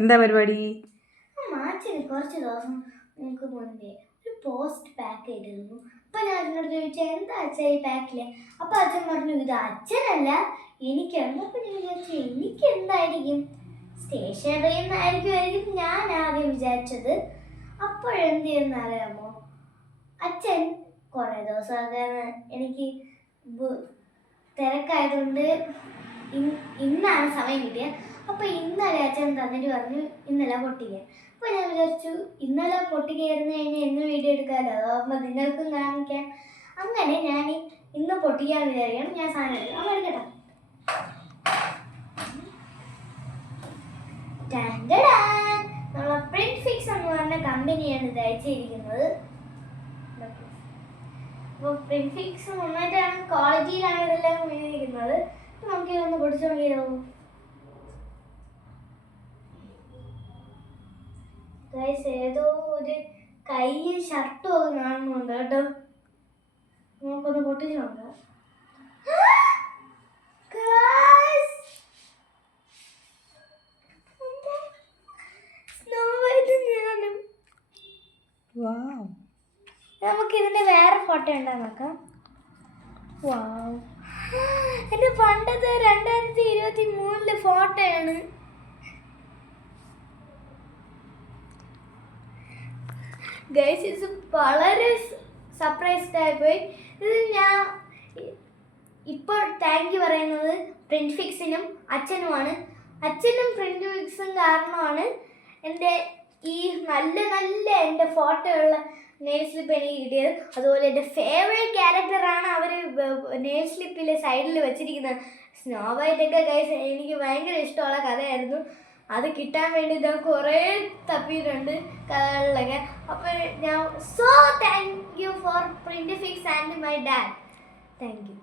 എന്താ പരിപാടി? അച്ഛന് കുറച്ച് ദിവസം നിങ്ങൾക്ക് മുൻപേ ഒരു പോസ്റ്റ് പാക്ക് ചെയ്തിരുന്നു. അപ്പൊ ഞാൻ അച്ഛനോട് ചോദിച്ചാൽ എന്താ അച്ഛൻ ഈ പാക്കില്? അപ്പൊ അച്ഛൻ പറഞ്ഞു ഇത് അച്ഛനല്ല എനിക്കാണ്. അപ്പൊ ഞാൻ വിചാരിച്ചു എനിക്ക് എന്തായിരിക്കും, സ്റ്റേഷനറിയിൽ നിന്നായിരിക്കും ഞാൻ ആദ്യം വിചാരിച്ചത്. അപ്പോഴെന്ത് ചെയ്യുന്ന അറിയാമോ, അച്ഛൻ കുറെ ദിവസമൊക്കെ എനിക്ക് തിരക്കായതുകൊണ്ട് ഇന്നാണ് സമയം കിട്ടിയത്. അപ്പൊ ഇന്നലെ അച്ഛൻ തന്നിട്ട് പറഞ്ഞു ഇന്നലെ പൊട്ടിക്കാൻ. അപ്പൊ ഞാൻ വിചാരിച്ചു ഇന്നലെ പൊട്ടിക്കായിരുന്നു കഴിഞ്ഞാൽ ഇന്ന് വീഡിയോ എടുക്കാമല്ലോ, അതാകുമ്പോൾ നിങ്ങൾക്കും കാണിക്കാം. അങ്ങനെ ഞാൻ ഇന്ന് പൊട്ടിക്കാൻ വിചാരിക്കണം. ഞാൻ സാധനം എടുക്കാം. അപ്പൊ എടുക്കട്ടെ. നമ്മളെ പ്രിന്റ് ഫിക്സ് എന്ന് പറഞ്ഞ കമ്പനിയാണ് ഇത് അയച്ചിരിക്കുന്നത്. അപ്പോൾ പ്രിന്റ് ഫിക്സ് നന്നായിട്ടാണ്, ക്വാളിറ്റിയിലാണ് ഇതെല്ലാം ഉപയോഗിക്കുന്നത്. നമുക്ക് ഇതൊന്ന് പൊടിച്ചു നോക്കിയോ. ഏതോ ഒരു കയ്യിൽ ഷർട്ടും ഒക്കെ കാണുന്നുണ്ട് കേട്ടോ. നമുക്കൊന്ന് പൊട്ടിച്ചു നോക്കാം. നമുക്ക് ഇതിന്റെ വേറെ ഫോട്ടോ ഉണ്ടോ നോക്കാം. എന്റെ പണ്ടത്തെ 2023 ഫോട്ടോയാണ്. ഗൈസ് ഇത് വളരെ സർപ്രൈസ്ഡ് ആയിപ്പോയി. ഇത് ഞാൻ ഇപ്പോൾ താങ്ക് യു പറയുന്നത് പ്രിന്റ് ഫിക്സിനും അച്ഛനുമാണ്. അച്ഛനും പ്രിന്റ് ഫിക്സും കാരണമാണ് എൻ്റെ ഈ നല്ല എൻ്റെ ഫോട്ടോ ഉള്ള നെയിൽ സ്ലിപ്പ് എനിക്ക് കിട്ടിയത്. അതുപോലെ എൻ്റെ ഫേവറേറ്റ് ക്യാരക്ടറാണ് അവർ നെയിൽ സ്ലിപ്പിൽ സൈഡിൽ വെച്ചിരിക്കുന്നത്. സ്നോ വൈറ്റൊക്കെ ഗൈസ് എനിക്ക് ഭയങ്കര ഇഷ്ടമുള്ള കഥയായിരുന്നു. അത് കിട്ടാൻ വേണ്ടി ഞാൻ കുറേ തപ്പിയിട്ടുണ്ട് കഥകളിലൊക്കെ. അപ്പോൾ ഞാൻ thank you for print fix and my dad. Thank you.